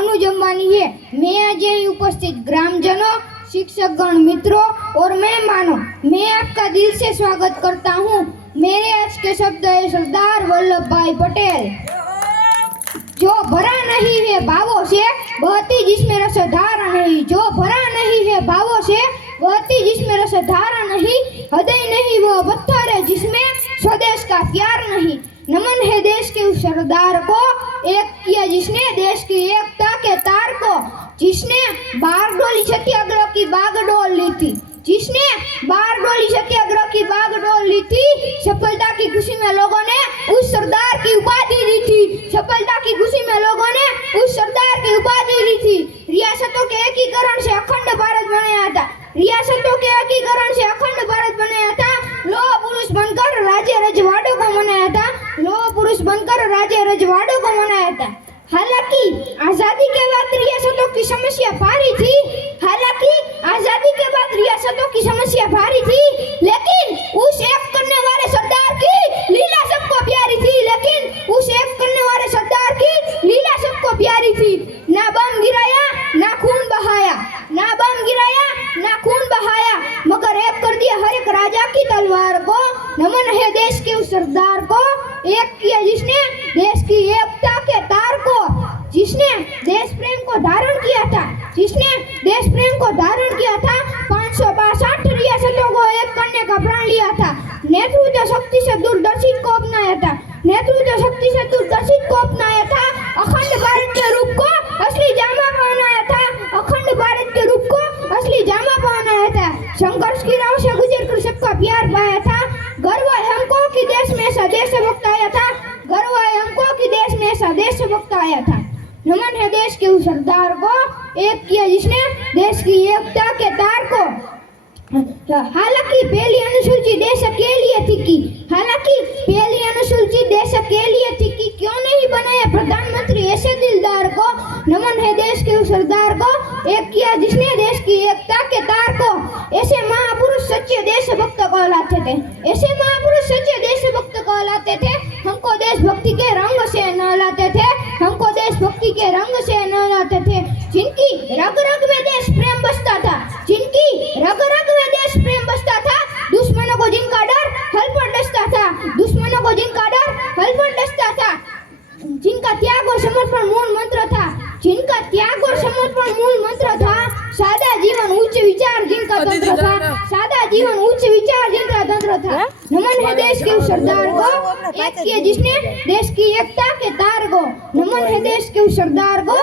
अनुज अंबानी है। मैं आज यहाँ उपस्थित ग्रामजनों, शिक्षकगण, मित्रों और मेहमानों, मैं आपका दिल से स्वागत करता हूँ। मेरे आज के शब्द है सरदार वल्लभ भाई पटेल। जो भरा नहीं है भावों से बहती जिसमें रसधारा नहीं, जो भरा नहीं है भावों से बहती जिसमें रसधारा नहीं, हृदय नहीं वो पत्थर है जिसमें स्वदेश का प्यार नहीं। नमन है देश के उस सरदार को, एक किया जिसने देश की एकता के तार को, जिसने बारडोली सत्याग्रह की बागडोर ली थी, जिसने बारडोली सत्याग्रह की बागडोर ली थी। सफलता की खुशी में लोगों ने उस सरदार की उपाधि दी थी, सफलता की खुशी में लोगों ने उस सरदार की उपाधि ली थी। रियासतों के एकीकरण से अखंड भारत बनाया था, रियासतों के एकीकरण से अखंड भारत बनाया था। लोह पुरुष बनकर राज्य रजवाड़ों को मनाया था, लोह पुरुष बनकर राज्य रजवाड़ों को मनाया था। हालांकि आजादी के बाद रियासतों की समस्या भारी थी, हालांकि आजादी के बाद रियासतों की समस्या भारी थी, लेकिन उस एक करने वाले सरदार की लीला सबको प्यारी थी, लेकिन उस एक करने वाले सरदार की लीला सबको प्यारी थी। ना बम गिराया ना खून बहाया, ना बम गिराया ना खून बहाया, मगर एक कर दिया हर एक राजा की तलवार को। नमन है देश के उस सरदार को, एक किया जिसने देश की एकता के तार को, जिसने देश प्रेम को धारण किया था, जिसने देश प्रेम को धारण किया था। 562 रियासतों को एक करने का प्रण लिया था, नेतृत्व शक्ति से दूरदर्शित को अपनाया था, नेतृत्व शक्ति से दूरदर्शित को अपनाया था। अखंड भारत के रूप को असली जामा पहनाया था, अखंड भारत के रूप को असली जामा पहनाया था। संघर्ष की राह से गुजर कर सबका प्यार पाया था। गर्व है हमको कि देश में ऐसा देशभक्त आया था, गर्व है हमको कि देश में ऐसा देशभक्त आया था। नमन है देश के उस सरदार को, एक किया जिसने देश की एकता के तार को। हालांकि पहली अनुसूची देश के लिए थी की, हालांकि पहली अनुसूची देश के लिए थी की, क्यों नहीं बनाया प्रधानमंत्री ऐसे दिलदार को। नमन है देश के उस सरदार को, एक किया जिसने देश की एकता के तार को। ऐसे महापुरुष सच्चे देशभक्त कहलाते थे, ऐसे महापुरुष सच्चे देशभक्त कहलाते थे। हमको देशभक्ति के रंग से नहलाते थे, हमको देशभक्ति के रंग से नहलाते थे। जिनकी रग रग में देश प्रेम बसता था, जिनकी रग रग में देश प्रेम बसता था। दुश्मनों को जिनका डर हल पर डसता था, दुश्मनों को जिनका डर हल पर डसता था। जिनका त्याग और समर्पण मूल मंत्र था, जिनका त्याग और समर्पण मूल मंत्र था। सादा जीवन उच्च विचार जिनका तंत्र था, सादा जीवन उच्च विचार जिनका तंत्र था। नमन है देश के उस सरदार को, एक किया जिसने देश की एकता के तार को। नमन है देश के उस सरदार को,